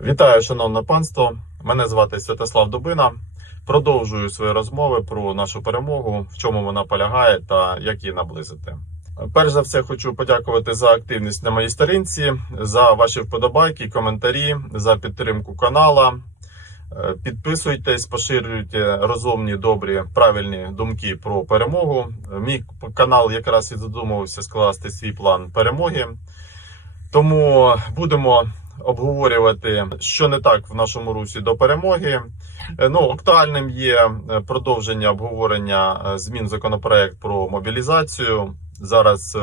Вітаю, шановне панство. Мене звати Святослав Дубина. Продовжую свої розмови про нашу перемогу, в чому вона полягає та як її наблизити. Перш за все, хочу подякувати за активність на моїй сторінці, за ваші вподобайки, коментарі, за підтримку канала. Е, Підписуйтесь, поширюйте розумні, добрі, правильні думки про перемогу. Мій канал якраз і задумувався скласти свій план перемоги. Тому будемо обговорювати, що не так в нашому русі до перемоги. Е, Ну, актуальним є е, продовження обговорення е, змін законопроект про мобілізацію. Зараз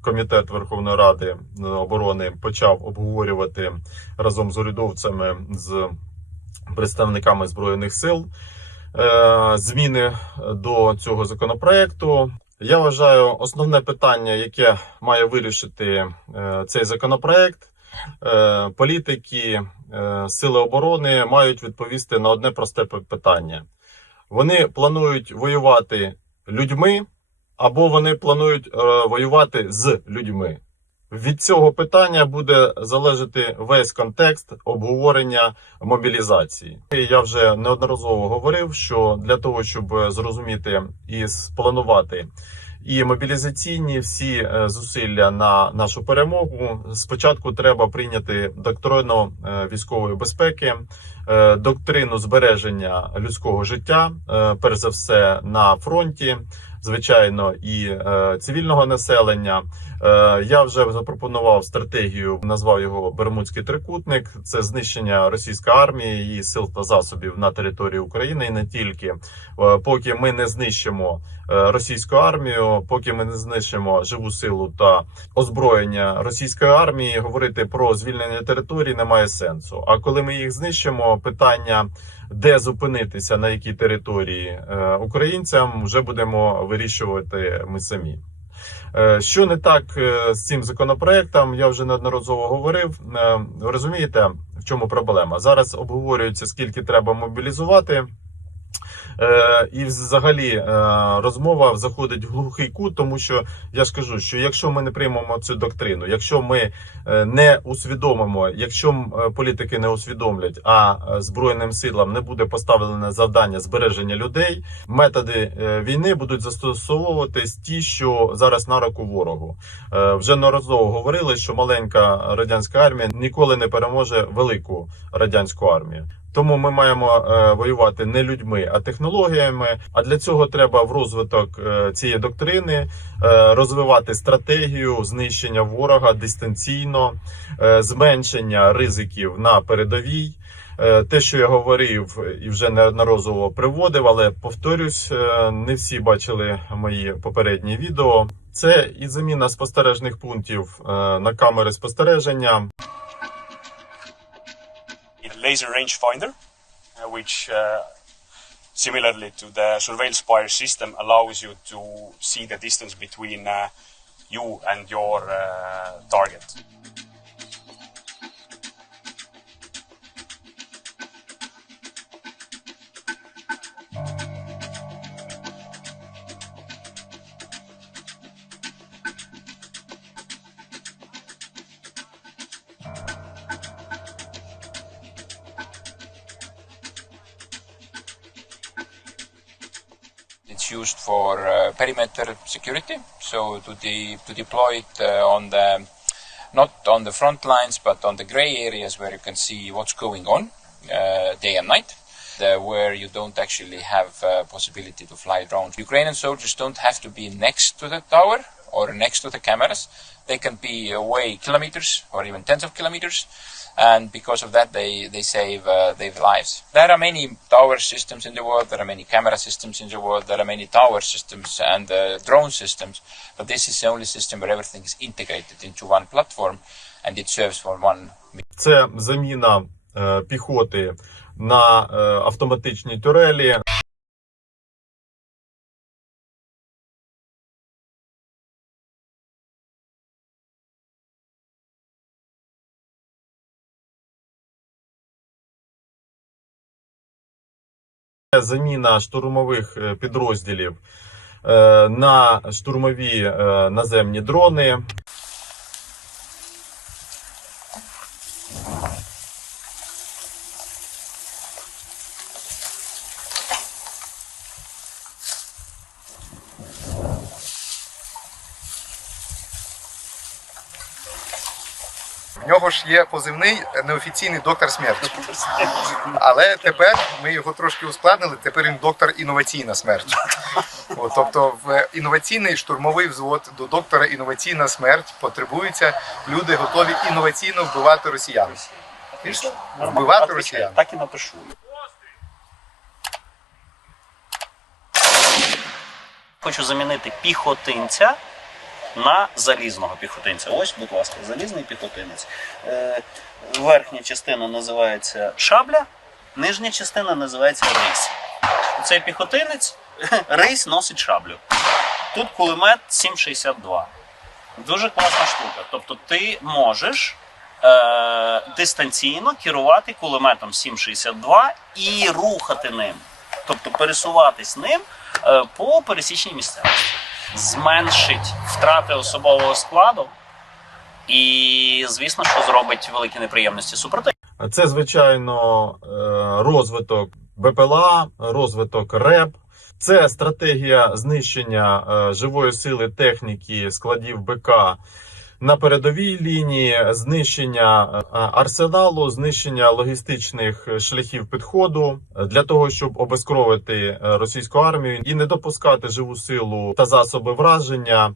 комітет Верховної Ради оборони почав обговорювати разом з урядовцями з представниками збройних сил зміни до цього законопроекту. Я вважаю, основне питання, яке має вирішити цей законопроект, політики, е, сили оборони мають відповісти на одне просте питання: вони планують воювати людьми, або вони планують е, воювати з людьми. Від цього питання буде залежати весь контекст обговорення мобілізації. Я вже неодноразово говорив, що для того, щоб зрозуміти і спланувати і мобілізаційні всі е, зусилля на нашу перемогу, спочатку треба прийняти доктрину е, військової безпеки, доктрину збереження людського життя, е, перш за все на фронті. Звичайно, і е, цивільного населення. Е, я вже запропонував стратегію, назвав його Бермудський трикутник. Це знищення російської армії, її сил та засобів на території України, і не тільки Е, поки ми не знищимо е, російську армію, поки ми не знищимо живу силу та озброєння російської армії, говорити про звільнення територій немає сенсу. А коли ми їх знищимо, питання де зупинитися на якій території е, українцям, вже будемо вирішувати ми самі. Е, Що не так е, з цим законопроектом, я вже неодноразово говорив. Розумієте, в чому проблема? Зараз обговорюється, скільки треба мобілізувати. Е, і взагалі е, розмова заходить в глухий кут, тому що я ж кажу, що якщо ми не приймемо цю доктрину, якщо ми е, не усвідомимо, якщо політики не усвідомлять, а збройним силам не буде поставлене завдання збереження людей, методи війни будуть застосовуватись ті, що зараз на руку ворогу. Вже неодноразово говорили, що маленька радянська армія ніколи не переможе велику радянську армію. Тому ми маємо е, воювати не людьми, а технологіями. А для цього треба в розвиток е, цієї доктрини е, розвивати стратегію знищення ворога дистанційно, зменшення ризиків на передовій. Те, що я говорив і вже неодноразово приводив, але повторюсь, не всі бачили мої попередні відео. Це і заміна спостережних пунктів на камери спостереження. Laser rangefinder, uh, which uh, similarly to the surveil spire system allows you to see the distance between uh, you and your uh, target. It's used for uh, perimeter security, so to, de- to deploy it uh, on the not on the front lines, but on the gray areas where you can see what's going on uh, day and night, uh, where you don't actually have uh, possibility to fly drones. Ukrainian soldiers don't have to be next to the tower or next to the cameras. They can be away kilometers or even tens of kilometers, and because of that, they they save uh, their lives. There are many tower systems in the world. There are many camera systems in the world. There are many tower systems and uh, drone systems, but this is the only system where everything is integrated into one platform, and it serves for one Це заміна е, піхоти на е, автоматичні турелі. Заміна штурмових е, підрозділів е, на штурмові е, наземні дрони. В нього ж є позивний е, неофіційний доктор смерті. Але тепер ми його трошки ускладнили. Тепер він доктор інноваційна смерть. От, тобто в інноваційний штурмовий взвод до доктора інноваційна смерть потребуються люди, готові інноваційно вбивати росіян. Вбивати росіян. Так і напишу. Хочу замінити піхотинця на залізного піхотинця. Ось, будь ласка, залізний піхотинець. Е, верхня частина називається шабля, нижня частина називається рейс. Цей піхотинець рейс носить шаблю. Тут кулемет 7,62. Дуже класна штука. Тобто ти можеш е, дистанційно керувати кулеметом 7,62 і рухати ним. Тобто пересуватись ним е, по пересічній місцевості. Зменшить втрати особового складу і, звісно, що зробить великі неприємності супротив. Це, звичайно, е, розвиток БПЛА, розвиток РЕП. Це стратегія знищення е, живої сили техніки складів БК на передовій лінії, знищення е, арсеналу, знищення логістичних шляхів підходу е, для того, щоб обезкровити е, російську армію і не допускати живу силу та засоби враження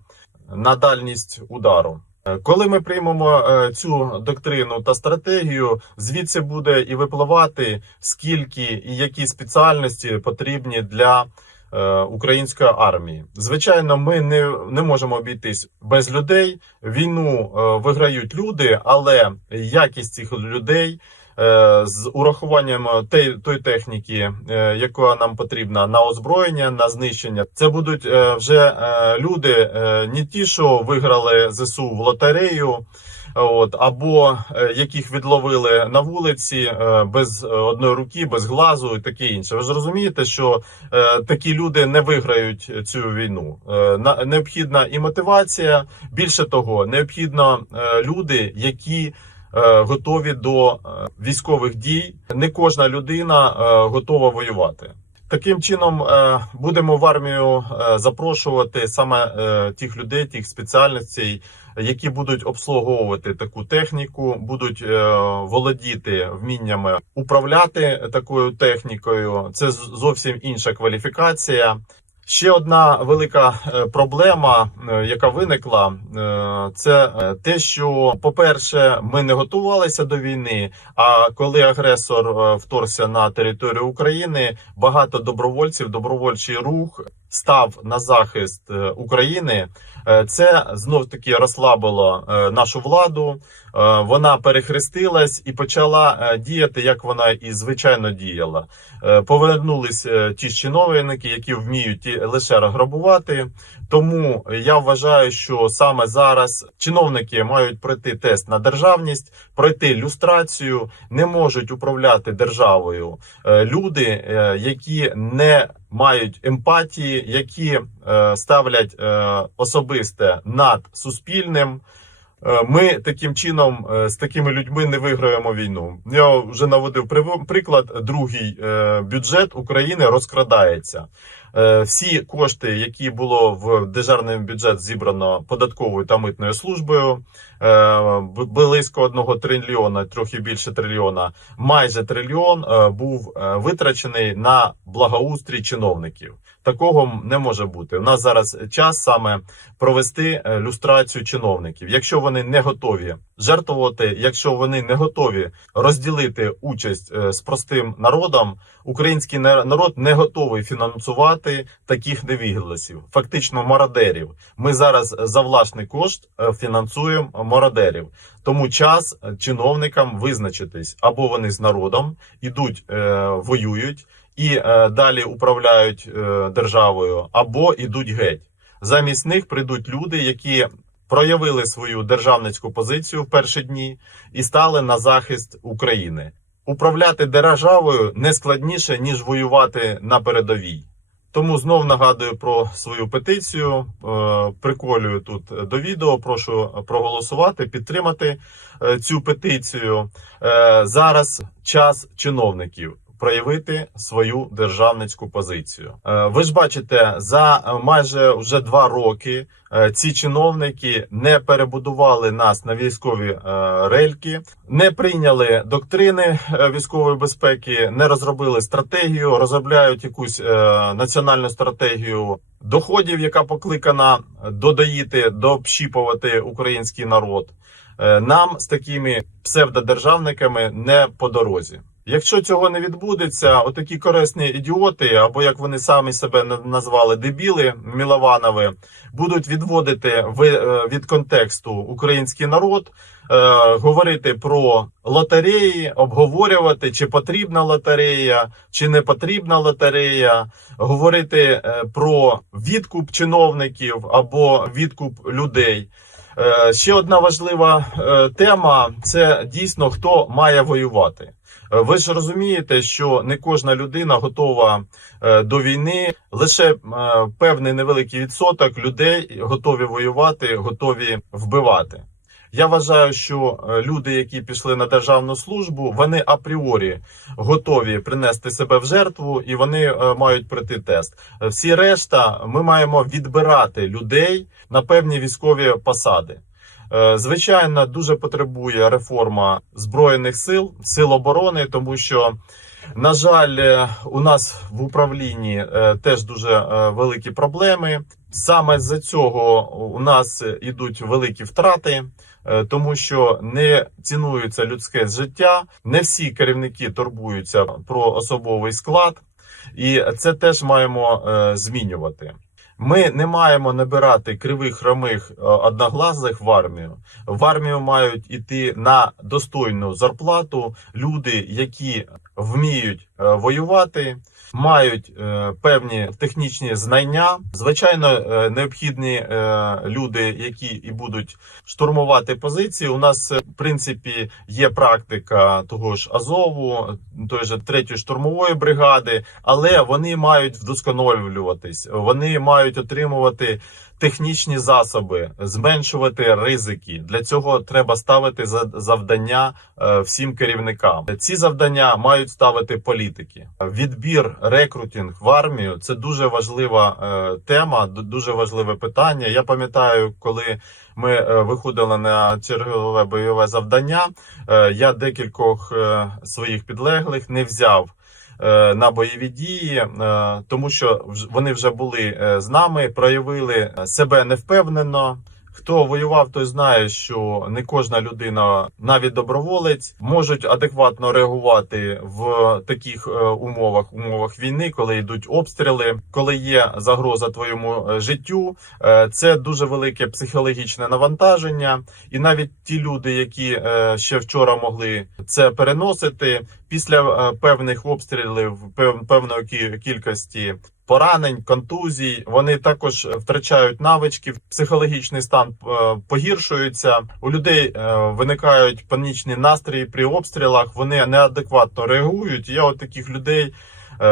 на дальність удару. Е, Коли ми приймемо е, цю доктрину та стратегію, звідси буде і випливати, скільки і які спеціальності потрібні для е, української армії. Звичайно, ми не, не можемо обійтись без людей. Війну е, виграють люди, але якість цих людей. е, З урахуванням той техніки, е, яка нам потрібна на озброєння, на знищення, це будуть е, вже е, люди, е, не ті, що виграли ЗСУ в лотерею, от або е, яких відловили на вулиці е, без е, одної руки, без глазу і таке інше. Ви ж розумієте, що такі люди не виграють цю війну. На- необхідна і мотивація. Більше того, необхідно люди, які готові до військових дій. Не кожна людина готова воювати. Таким чином е, будемо в армію е, запрошувати саме е, тих людей, тих спеціальностей, які будуть обслуговувати таку техніку, будуть володіти вміннями управляти такою технікою. Це зовсім інша кваліфікація. Ще одна велика е, проблема, е, яка виникла, е, це те, що, по-перше, ми не готувалися до війни. А коли агресор вторгся на територію України, багато добровольців, добровольчий рух став на захист України. Е, Це знов таки розслабило е, нашу владу. Е, Вона перехрестилась і почала діяти, як вона і звичайно діяла. Повернулись ті чиновники, які вміють лише розграбувати. Тому я вважаю, що саме зараз чиновники мають пройти тест на державність, пройти люстрацію, не можуть управляти державою люди, які не мають емпатії, які е, ставлять е, особисте над суспільним. Е, Ми таким чином з такими людьми не виграємо війну. Я вже наводив приклад. Другий бюджет України розкрадається. Е, Всі кошти, які було в державний бюджет зібрано податковою та митною службою, е, близько одного трильйона, трохи більше трильйона, майже трильйон е, був витрачений на благоустрій чиновників. Такого не може бути. У нас зараз час саме провести е, люстрацію чиновників. Якщо вони не готові жертвувати, якщо вони не готові розділити участь е, з простим народом, український на- народ не готовий фінансувати таких невігласів, фактично мародерів. Ми зараз за власний кошт е, фінансуємо мародерів. Тому час чиновникам визначитись або вони з народом ідуть, воюють і е, далі управляють е, державою, або ідуть геть. Замість них прийдуть люди, які проявили свою державницьку позицію в перші дні і стали на захист України. Управляти державою не складніше ніж воювати на передовій. Тому знов нагадую про свою петицію. е, Приколюю тут до відео. Прошу проголосувати, підтримати е, цю петицію. Е, Зараз час чиновників. Проявити свою державницьку позицію. Е, Ви ж бачите, за е, майже вже два роки е, ці чиновники не перебудували нас на військові рельки, не прийняли доктрини військової безпеки, не розробили стратегію, розробляють якусь національну стратегію доходів, яка покликана додаїти, дообщіпувати український народ. Нам з такими псевдодержавниками не по дорозі. Якщо цього не відбудеться, отакі корисні ідіоти, або як вони самі себе назвали дебіли Мілованови, будуть відводити е, від контексту український народ, е, говорити про лотереї, обговорювати, чи потрібна лотерея, чи не потрібна лотерея, говорити е, про відкуп чиновників або відкуп людей. Е, Ще одна важлива е, тема це дійсно хто має воювати. Е, Ви ж розумієте, що не кожна людина готова до війни. Лише певний невеликий відсоток людей готові воювати, готові вбивати. Я вважаю, що е, люди, які пішли на державну службу, вони апріорі готові принести себе в жертву, і вони е, мають пройти тест. Е, Всі решта ми маємо відбирати людей на певні військові посади. Звичайно, дуже потребує реформа збройних сил, сил оборони, тому що, на жаль, у нас в управлінні теж дуже великі проблеми. Саме з-за цього у нас ідуть великі втрати, тому що не цінується людське життя. Не всі керівники турбуються про особовий склад, і це теж маємо е, змінювати. Ми не маємо набирати кривих хромих е, одноглазих в армію. В армію мають іти на достойну зарплату люди, які вміють е, воювати, мають е, певні технічні знання. Звичайно, е, необхідні е, люди, які і будуть штурмувати позиції. У нас в принципі є практика того ж Азову, той же третьої штурмової бригади, але вони мають вдосконалюватись, вони мають отримувати технічні засоби, зменшувати ризики. Для цього треба ставити за- завдання всім керівникам. Ці завдання мають ставити політики. Відбір рекрутинг в армію це дуже важлива е, тема, дуже важливе питання. Я пам'ятаю, коли ми е, виходили на чергове бойове завдання. е, Я декількох своїх підлеглих не взяв на бойові дії, тому що вони вже були з нами, проявили себе невпевнено. Хто воював, той знає, що не кожна людина, навіть доброволець, можуть адекватно реагувати в таких е, умовах, умовах війни, коли йдуть обстріли, коли є загроза твоєму е, життю. Е, Це дуже велике психологічне навантаження, і навіть ті люди, які ще вчора могли це переносити, після е, певних обстрілів, певної кі- кількості поранень, контузій, вони також втрачають навички, психологічний стан е, погіршується. У людей е, виникають панічні настрої при обстрілах. Вони неадекватно реагують. Я от таких людей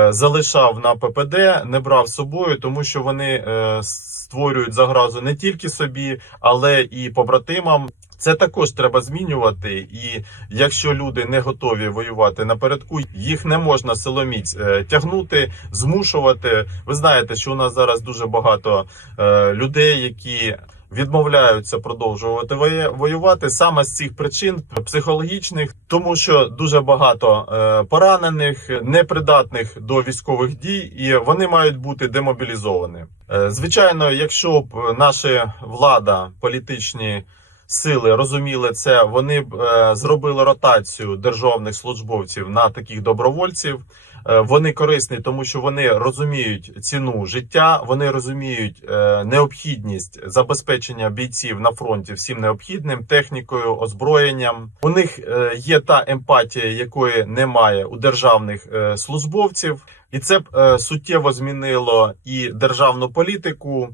залишав на ППД, не брав з собою, тому що вони створюють загрозу не тільки собі, але і побратимам. Це також треба змінювати, і якщо люди не готові воювати напередку, їх не можна силоміць е, тягнути, змушувати. Ви знаєте, що у нас зараз дуже багато е, людей, які відмовляються продовжувати воювати саме з цих причин психологічних, тому що дуже багато е, поранених, непридатних до військових дій, і вони мають бути демобілізовані. Звичайно, якщо б наша влада, політичні сили розуміли це, вони б е, зробили ротацію державних службовців на таких добровольців. Е, Вони корисні, тому що вони розуміють ціну життя, вони розуміють е, необхідність забезпечення бійців на фронті всім необхідним технікою, озброєнням. У них є та емпатія, якої немає у державних службовців, і це б суттєво змінило і державну політику.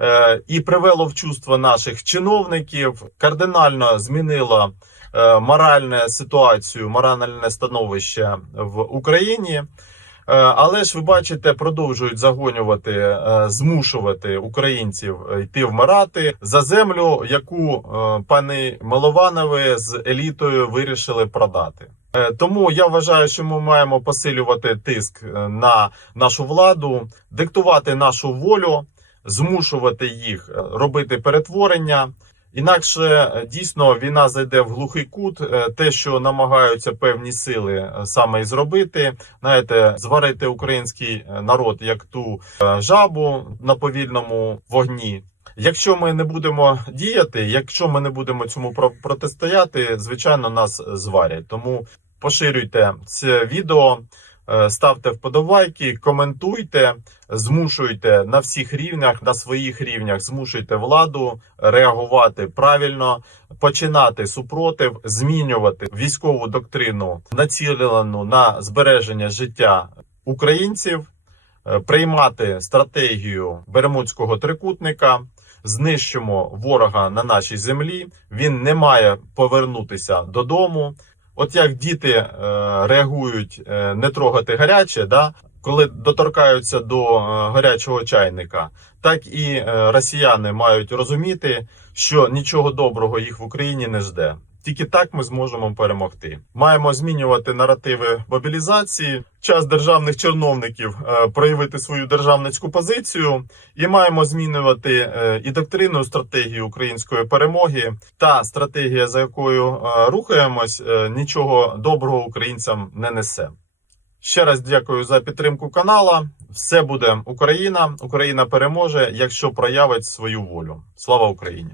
Е, І привело в чувство наших чиновників, кардинально змінило е, моральну ситуацію, моральне становище в Україні. Е, Але ж ви бачите, продовжують загонювати, змушувати українців йти вмирати за землю, яку пани Милованови з елітою вирішили продати. Тому я вважаю, що ми маємо посилювати тиск на нашу владу, диктувати нашу волю, змушувати їх е, робити перетворення. Інакше е, дійсно війна зайде в глухий кут. Е, Те, що намагаються певні сили саме і зробити, знаєте, зварити український народ як ту жабу на повільному вогні. Якщо ми не будемо діяти, якщо ми не будемо цьому про- протистояти, звичайно, нас зварять. Тому поширюйте це відео, ставте вподобайки, коментуйте, змушуйте на всіх рівнях, на своїх рівнях, змушуйте владу реагувати правильно, починати супротив, змінювати військову доктрину, націлену на збереження життя українців, е, приймати стратегію Бермудського трикутника. Знищимо ворога на нашій землі. Він не має повернутися додому. От як діти е, реагують е, не трогати гаряче, да, коли доторкаються до е, гарячого чайника, так і росіяни мають розуміти, що нічого доброго їх в Україні не жде. Тільки так ми зможемо перемогти. Маємо змінювати наративи мобілізації, час державних чиновників е, проявити свою державницьку позицію, і маємо змінювати е, і доктрину, і стратегію української перемоги. Та стратегія, за якою е, рухаємось, нічого доброго українцям не несе. Ще раз дякую за підтримку канала. Все буде Україна. Україна переможе, якщо проявить свою волю. Слава Україні!